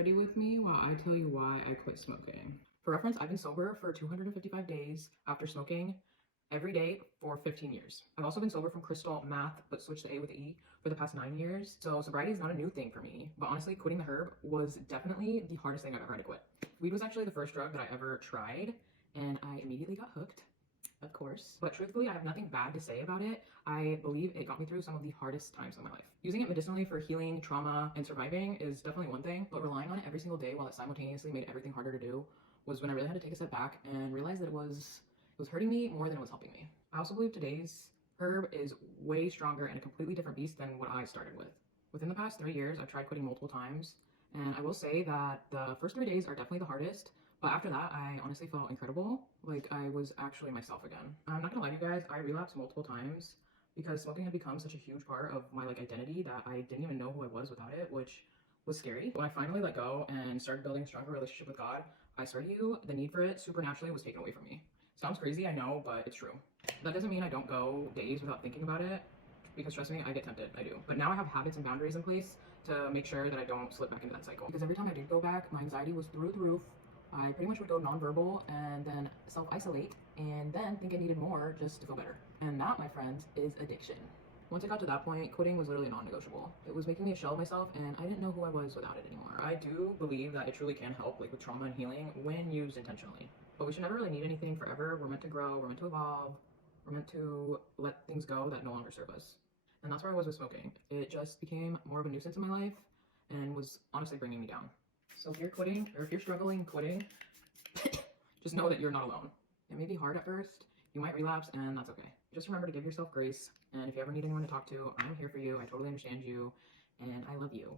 ready with me while I tell you why I quit smoking. For reference, I've been sober for 255 days after smoking every day for 15 years. I've also been sober from crystal meth, but switched to A with E for the past 9 years. So sobriety is not a new thing for me, but honestly, quitting the herb was definitely the hardest thing I've ever had to quit. Weed was actually the first drug that I ever tried, and I immediately got hooked. Of course. But truthfully, I have nothing bad to say about it. I believe it got me through some of the hardest times of my life. Using it medicinally for healing, trauma, and surviving is definitely one thing, but relying on it every single day while it simultaneously made everything harder to do was when I really had to take a step back and realize that it was hurting me more than it was helping me. I also believe today's herb is way stronger and a completely different beast than what I started with. Within the past 3 years, I've tried quitting multiple times, and I will say that the first 3 days are definitely the hardest. But after that, I honestly felt incredible. Like I was actually myself again. I'm not gonna lie to you guys, I relapsed multiple times because smoking had become such a huge part of my identity that I didn't even know who I was without it, which was scary. When I finally let go and started building a stronger relationship with God, I started the need for it supernaturally was taken away from me. Sounds crazy, I know, but it's true. That doesn't mean I don't go days without thinking about it, because trust me, I get tempted, I do. But now I have habits and boundaries in place to make sure that I don't slip back into that cycle. Because every time I did go back, my anxiety was through the roof. I pretty much would go nonverbal and then self-isolate and then think I needed more just to feel better. And that, my friends, is addiction. Once I got to that point, quitting was literally non-negotiable. It was making me a shell of myself and I didn't know who I was without it anymore. I do believe that it truly can help with trauma and healing when used intentionally. But we should never really need anything forever. We're meant to grow, we're meant to evolve, we're meant to let things go that no longer serve us. And that's where I was with smoking. It just became more of a nuisance in my life and was honestly bringing me down. So if you're quitting, or if you're struggling quitting, just know that you're not alone. It may be hard at first, you might relapse, and that's okay. Just remember to give yourself grace, and if you ever need anyone to talk to, I'm here for you, I totally understand you, and I love you.